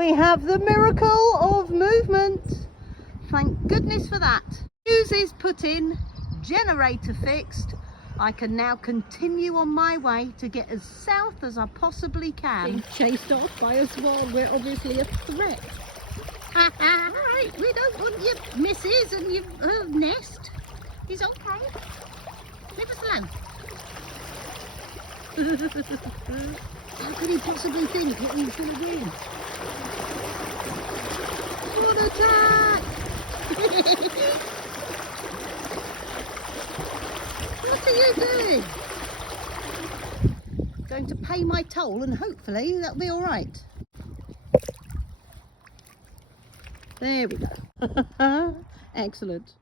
We have the miracle of movement. Thank goodness for that. Fuse is put in, generator fixed. I can now continue on my way to get as south as I possibly can. Being chased off by a swan, we're obviously a threat. We don't want your missus and your nest. He's okay. Leave us alone. How could he possibly think what he was going to do? Swan attack! What are you doing? Going to pay my toll and hopefully that'll be all right. There we go. Excellent.